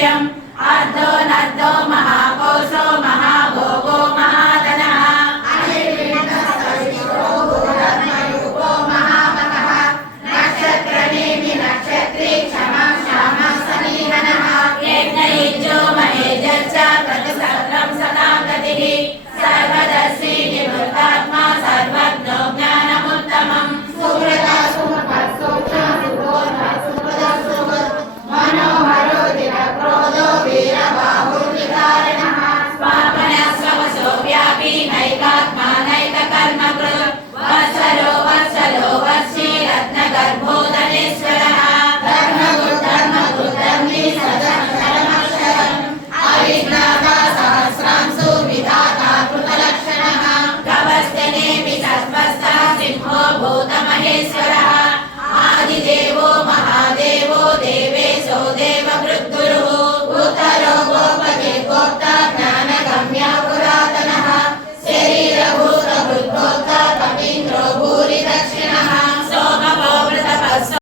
व्ययम् अर्धो नर्धो महाकोशो महाभोगो महाधनः अनिर्विण्णस्तविष्टो महामतः नक्षत्रनेमि नक्षत्री क्षमा श्यामः सनीहनः यज्ञयुज्यो महेजश्च प्रतिसत्रं सदा गतिः सर्वदर्शी निवृत्तात्मा सर्वज्ञो ज्ञानमुत्तमम् सुहृदा सुमपत्सुखा मनोहरो दिनक्रोधो वीरबाहुर्विदारिणः स्वापनस्ववशो व्यापी नैकात्मा नैककर्मकृत् वत्सलो वत्सलो वत्सी रत्नगर्भो धनेश्वरः धर्मगुद्धर्मगुद्धर्मी सदक्षरमक्षरम् अविज्ञाता सहस्रांशु विधाता कृतलक्षणः गवस्त्यनेमि सत्त्वस्थः सिंहो भूतमहेश्वरः आदिदेवो महादेवो देवेशो देवभृद्गुरुः उत्तरो गोपते गोप्ता ज्ञानगम्य पुरातनः शरीरभूतभृद्गोप्ता कवीन्द्रो भूरि दक्षिणः सोमवो